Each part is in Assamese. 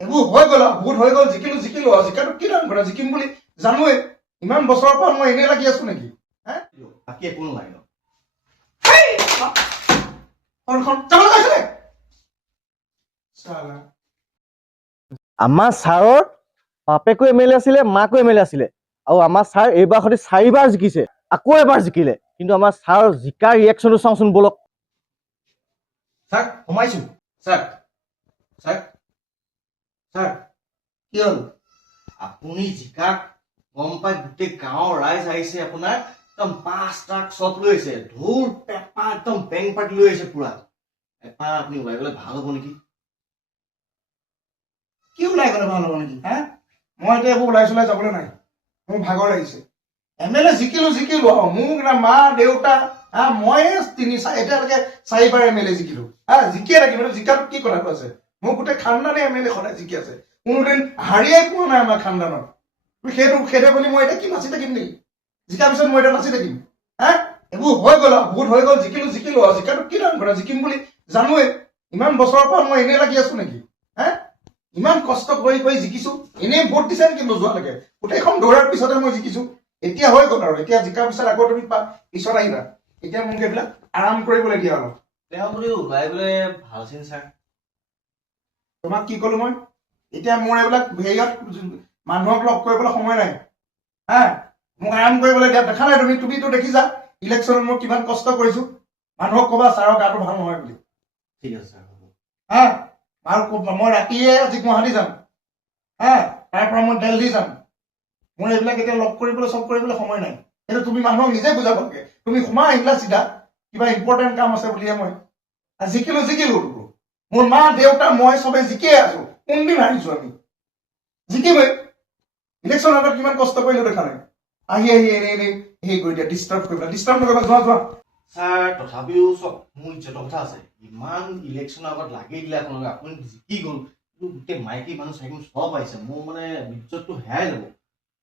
এইবোৰ হৈ গ'ল আৰু বহুত হৈ গ'ল জিকিলো আৰু জিকাটো কি ডাঙৰ কথা জিকিম বুলি জানোৱে ইমান বছৰৰ পৰা মই এনেই লাগি আছো নেকি বাকী একো নালাগে আমাৰ ছাৰৰ বাপেকো এমএলএ আছিলে মাকো এমএলএ আছিলে আৰু আমাৰ ছাৰ এইবাৰ সৈতে 4বাৰ জিকিছে আকৌ এবাৰ জিকিলে কিন্তু আমাৰ ছাৰৰ জিকাৰ ৰিয়েকশ্যনটো চাওঁচোন বলক ছাৰ সোমাইছো ছাৰ ছাৰ ছাৰ কি হ'ল আপুনি জিকাক গম পাই গোটেই গাঁৱৰ ৰাইজ আহিছে আপোনাৰ একদম 5 ট্ৰাক চট লৈ আহিছে ঢোল পেঁপা একদম বেং পাৰ্টি লৈ আহিছে পুৰা এপাৰ আপুনি ওলাই গ'লে ভাল হ'ব নেকি কি ওলাই গ'লে ভাল হ'ব নেকি মই এতিয়া এইবোৰ ওলাই চলাই যাবলৈ নাই মোৰ ভাগৰ লাগিছে এমএলএ জিকিলো আৰু মোক মা দেউতা মই এতিয়ালৈকে 4বাৰ এমএলএ জিকিলো জিকিয়ে থাকিম জিকাত কি কথাটো আছে মোৰ গোটেই খানদানে এমএলএ সদায় জিকি আছে কোনোদিন হাৰিয়াই পোৱা নাই আমাৰ খানদানত সেইটো বুলি মই এতিয়া কি নাচি থাকিম নেকি জিকাৰ পিছত মই এতিয়া নাচি থাকিম এইবোৰ হৈ গ'ল আৰু বহুত হৈ গ'ল জিকিলো আৰু জিকাটো কি ডাঙৰ কথা জিকিম বুলি জানোৱে ইমান বছৰৰ পৰা মই এনেই লাগি আছো নেকি ইমান কষ্ট কৰি জিকিছো এনেই ভোট দিছে নেকি নোযোৱালৈকে গোটেইখন দৌৰাৰ পিছতে মই জিকিছো এতিয়া হৈ গ'ল আৰু এতিয়া জিকাৰ পিছত আকৌ তুমি পিছত আহিবা এতিয়া মোক এইবিলাক আৰাম কৰিবলৈ দিয়া অলপ তেওঁ বুলি ওলাই গ'লে ভাল আছিল ছাৰ তোমাক কি ক'লো মই এতিয়া মোৰ এইবিলাক হেৰিয়ত মানুহক লগ কৰিবলৈ সময় নাই মোক আৰাম কৰিবলৈ দিয়া দেখা নাই তুমিতো দেখিছা ইলেকশ্যনত মই কিমান কষ্ট কৰিছো মানুহক ক'বা ছাৰৰ গাটো ভাল নহয় বুলি ঠিক আছে ছাৰ হ'ব মই ৰাতিয়ে আজি গুৱাহাটী যাম তাৰ পৰা মই দিল্লী যাম মোৰ এইবিলাক এতিয়া লগ কৰিবলৈ চব কৰিবলৈ সময় নাই সেইটো তুমি মানুহক নিজে বুজাব লাগে তুমি সোমাই আহিলা চিধা কিবা ইম্পৰ্টেণ্ট কাম আছে বুলিহে মই জিকিলো মোৰ মা দেউতা মই চবে জিকিয়ে আছো কোনদিন হাৰিছো আমি জিকিবই ইলেকশ্যন আগত কিমান কষ্ট কৰিলো দেখা নাই আহি এনেই হেৰি কৰি দিয়া ডিষ্টাৰ্ব নকৰিবা যোৱা ছাৰ তথাপিও চব মোৰ ইজ্জতৰ কথা আছে ইমান ইলেকশ্যনৰ আগত লাগি দিলে আপোনালোকে আপুনি জিকি গ'ল গোটেই মাইকী মানুহ চাইকি চব আহিছে মোৰ মানে ইজ্জতটো হেৰাই যাব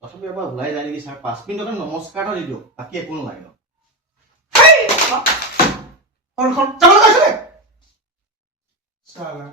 তথাপি এবাৰ ওলাই যায় নেকি ছাৰ 5 মিনিটতে নমস্কাৰ এটা দি দিয়ক বাকী একো নালাগে চালা